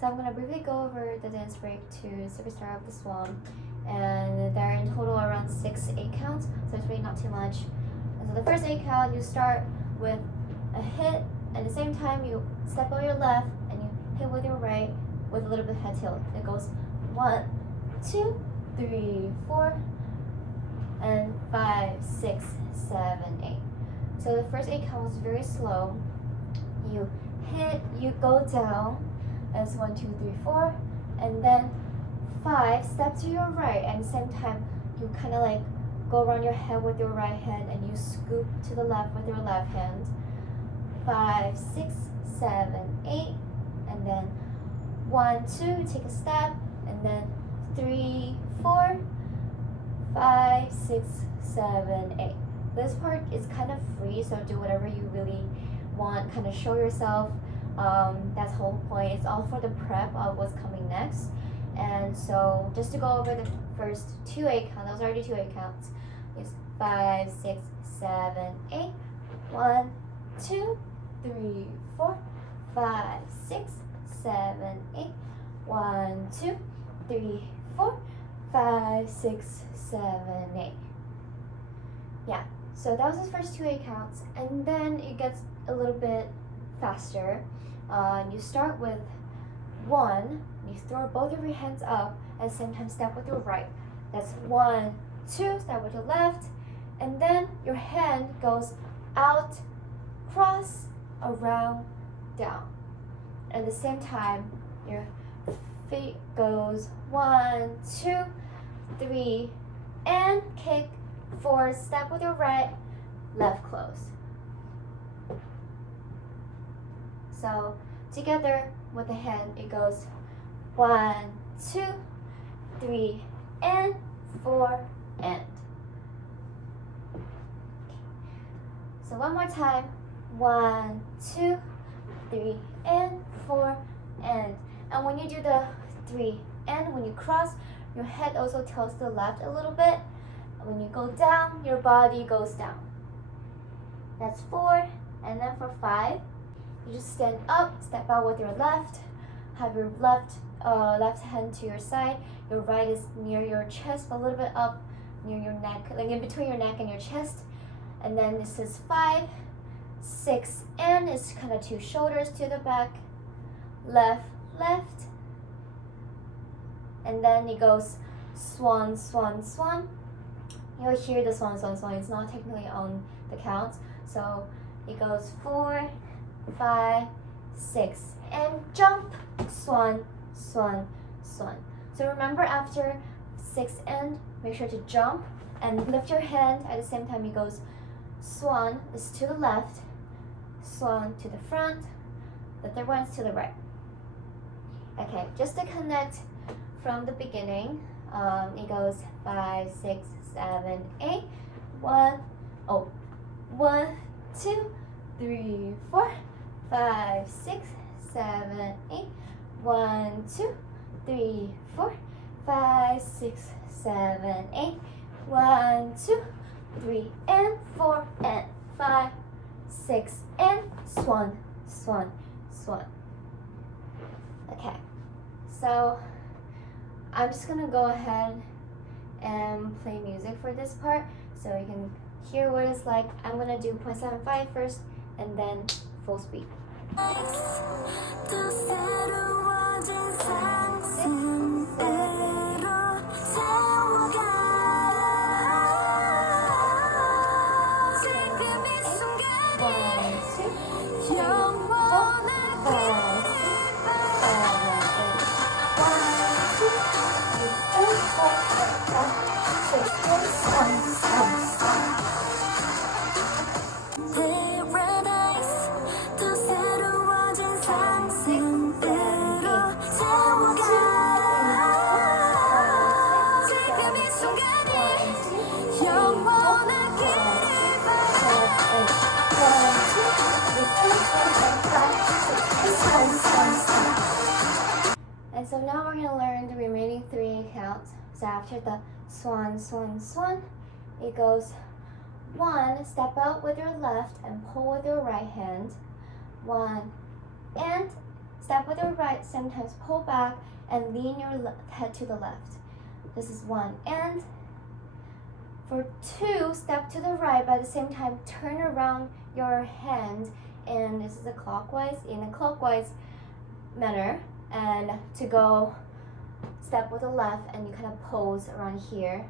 So I'm gonna briefly go over the dance break to Superstar of the Swan, and there are in total around 6-8 counts, so it's really not too much. And so the first 8 count, you start with a hit, and at the same time you step on your left and you hit with your right with a little bit of head tilt. It goes 1, 2, 3, 4, and 5, 6, 7, 8. So the first 8 counts is very slow. You hit, you go down. That's 1, 2, 3, 4, and then 5. Step to your right, and at the same time you kind of like go around your head with your right hand, and you scoop to the left with your left hand. 5, 6, 7, 8, and then 1, 2. Take a step, and then 3, 4, 5, 6, 7, 8. This part is kind of free, so do whatever you really want. Kind of show yourself. That's the whole point. It's all for the prep of what's coming next. And so just to go over the first 2 8 counts, those are already 2 8 counts. It's 5, 6, 7, 8. 1, 2, 3, 4, 5, 6, 7, 8. 1, 2, 3, 4, 5, 6, 7, 8. Yeah, so that was his first 2 8 counts, and then it gets a little bit faster. You start with 1, you throw both of your hands up, at the same time step with your right. That's 1, 2, step with your left, and then your hand goes out, cross, around, down. At the same time, your feet goes 1, 2, 3, and kick, 4, step with your right, left close. So together with the hand, it goes 1, 2, 3, and 4, and. So one more time. 1, 2, 3, and 4, and. And when you do the 3 and, when you cross, your head also tilts to the left a little bit. When you go down, your body goes down. That's 4. And then for 5, you just stand up, step out with your left, have your left hand to your side. Your right is near your chest, a little bit up near your neck, like in between your neck and your chest. And then this is 5, 6, and it's kind of 2 shoulders to the back, left, left. And then it goes swan, swan, swan. You'll hear the swan, swan, swan. It's not technically on the counts. So it goes 4, 5, 6, and jump, swan, swan, swan. So remember, after 6 and, make sure to jump and lift your hand. At the same time, it goes swan is to the left, swan to the front, the third one is to the right. Okay, just to connect from the beginning, it goes 5, 6, 7, 8. 1, 2, 3, 4, 5, 6, 7, 8. 1, 2, 3, 4, 5, 6, 7, 8. 1, 2, 3, and 4, and 5, 6, and swan, swan, swan. Okay, so I'm just gonna go ahead and play music for this part so you can hear what it's like. I'm gonna do 0.75 first and then full speed. And so now we're going to learn the remaining 3 counts. So after the swan, swan, swan, it goes 1, step out with your left and pull with your right hand. 1, and step with your right, sometimes pull back and lean your head to the left. This is 1. And for 2, step to the right, but at the same time turn around your hand, and this is in a clockwise manner, and to go step with the left, and you kind of pose around here.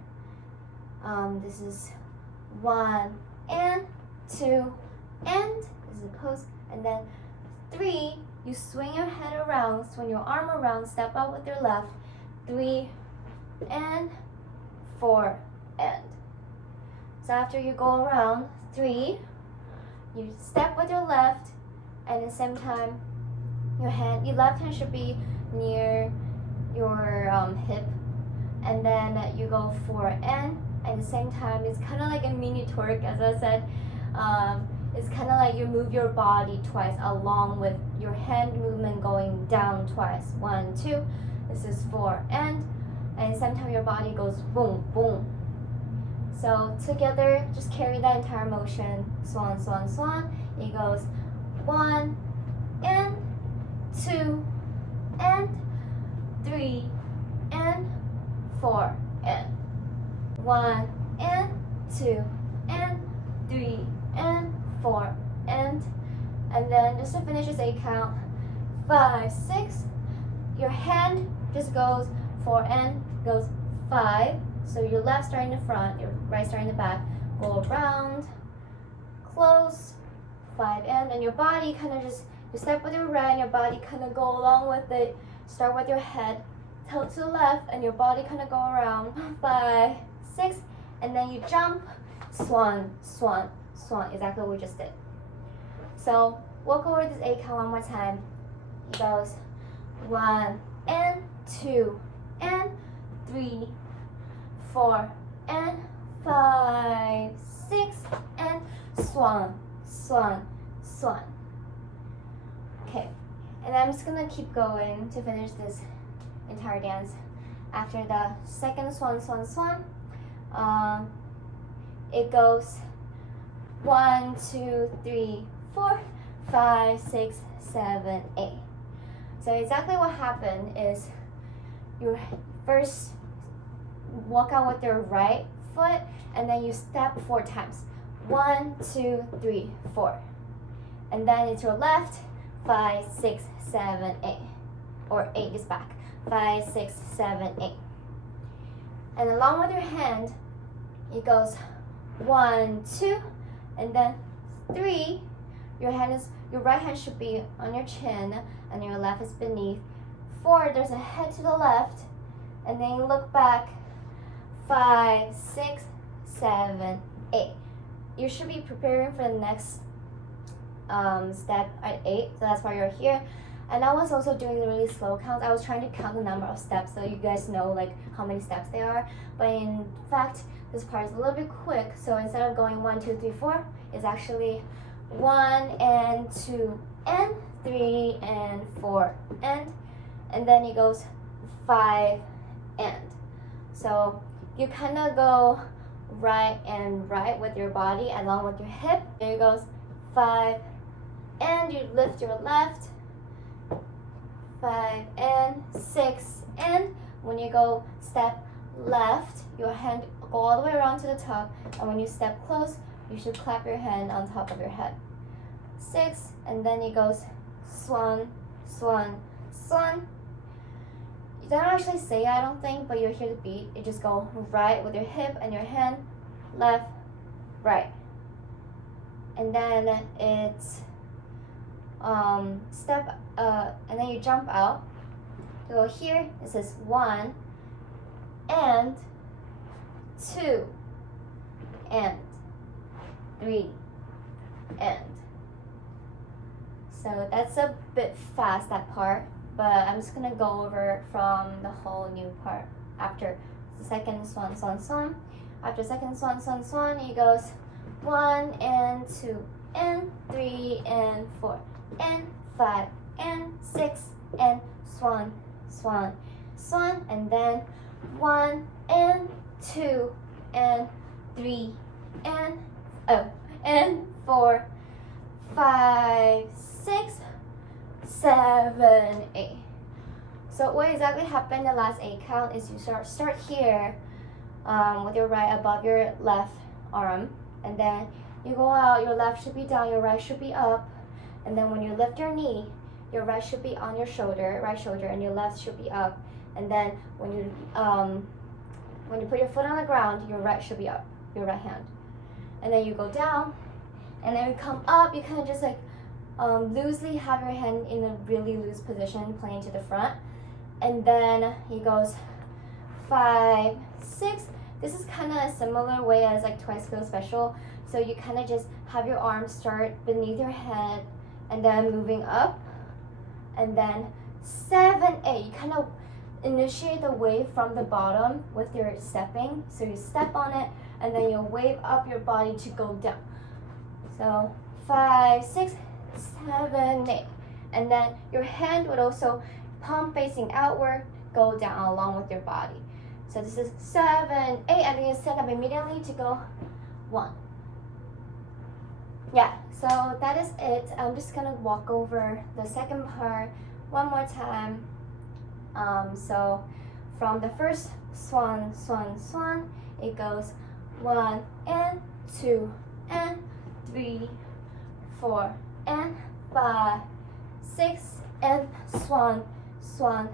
This is 1 and 2 and this is a pose, and then 3, you swing your head around, swing your arm around, step out with your left, 3 and 4 and. So after you go around 3, you step with your left, and at the same time your left hand should be near your hip, and then you go 4 and at the same time it's kind of like a mini twerk, as I said. It's kind of like you move your body twice along with your hand movement going down twice. 1, 2, this is 4 and at the same time your body goes boom, boom. So together, just carry that entire motion. Swan, swan, swan. It goes 1 and 2 and 3 and 4 and 1 and 2 and 3 and 4 and then just to finish this 8 count, 5, 6. Your hand just goes 4 and goes 5. So your left starting in the front, your right starting in the back. Go around, close, 5 and your body kind of just, you step with your right and your body kind of go along with it. Start with your head, tilt to the left and your body kind of go around. 5, 6, and then you jump, swan, swan, swan, exactly what we just did. So walk over this 8 count one more time. It goes 1 and 2 and 3, 4 and 5, 6 and swan, swan, swan. Okay, and I'm just gonna keep going to finish this entire dance. After the second swan, swan, swan, it goes 1, 2, 3, 4, 5, 6, 7, 8. So exactly what happened is you first walk out with your right foot and then you step 4 times. 1, 2, 3, 4. And then it's your left, 5, 6, 7, 8. Or 8 is back. 5, 6, 7, 8. And along with your hand, it goes 1, 2, and then 3. Your right hand should be on your chin and your left is beneath. 4, there's a head to the left, and then you look back. 5, 6, 7, 8. You should be preparing for the next step at 8, so that's why you're here. And I was also doing the really slow counts. I was trying to count the number of steps so you guys know like how many steps there are. But in fact, this part is a little bit quick. So instead of going 1, 2, 3, 4, it's actually 1 and 2 and 3 and 4 and then it goes 5 and. So you kind of go right and right with your body along with your hip. There it goes 5 and you lift your left. 5 and 6 and when you go step left, your hand go all the way around to the top, and when you step close, you should clap your hand on top of your head. 6 and then it goes swan, swan, swan. You don't actually say it, I don't think, but you hear the beat. You just go right with your hip and your hand, left, right, and then it's step and then you jump out. So here it says 1 and 2 and 3 and. So that's a bit fast, that part, but I'm just gonna go over from the whole new part after the second swan, swan, swan. After second swan, swan, swan, it goes 1 and 2 and 3 and 4 and 5 and 6 and swan, swan, swan, and then 1 and 2 and 3 and 4, 5, 6, 7, 8. So what exactly happened the last 8 count is you start here with your right above your left arm, and then you go out, your left should be down, your right should be up, and then when you lift your knee, your right should be on your shoulder, right shoulder, and your left should be up, and then when you put your foot on the ground, your right should be up, your right hand, and then you go down, and then you come up, you kind of just like loosely have your hand in a really loose position, playing to the front, and then he goes 5, 6. This is kind of a similar way as like Twice Go Special. So you kind of just have your arms start beneath your head and then moving up, and then 7, 8. You kind of initiate the wave from the bottom with your stepping. So you step on it and then you wave up your body to go down. So 5, 6, 7, 8. And then your hand would also, palm facing outward, go down along with your body. So this is 7, 8, and then you stand up immediately to go 1. Yeah, so that is it. I'm just gonna walk over the second part one more time. So from the first swan, swan, swan, it goes 1 and 2 and 3, 4 and 5, 6 and swan, swan,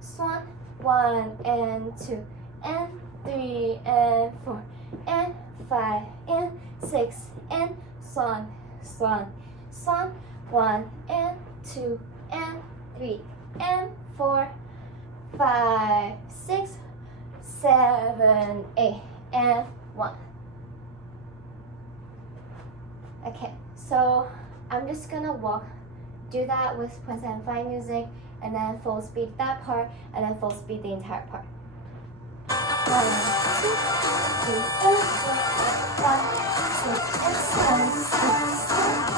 swan, 1 and 2 and 3 and 4 and 5 and 6 and swan, swan, swan, 1 and 2 and 3 and 4, 5, 6, 7, 8 and 1. Okay, so I'm just gonna do that with 0.75 music, and then full speed that part, and then full speed the entire part. 1, 2, 3, 4, 5, 6 and 7, 8,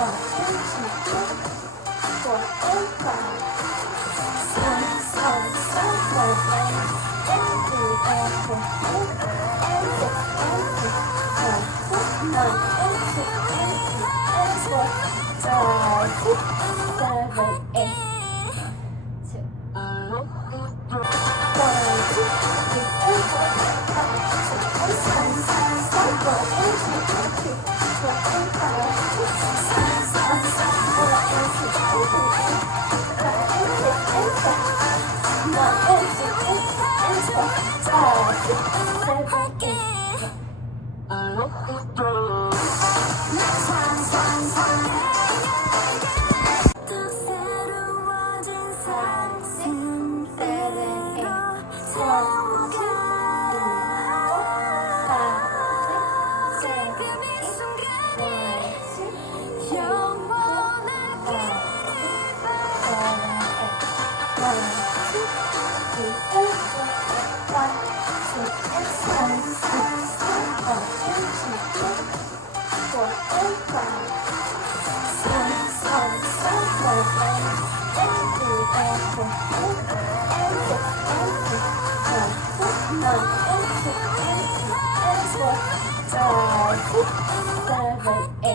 1, 2, 3, 4 and 5, 6, 7, 8, and 3 and 4 and 6 and 8, 1, 2 and 3 and 4, 5, 6, 7, 8. 7, 8.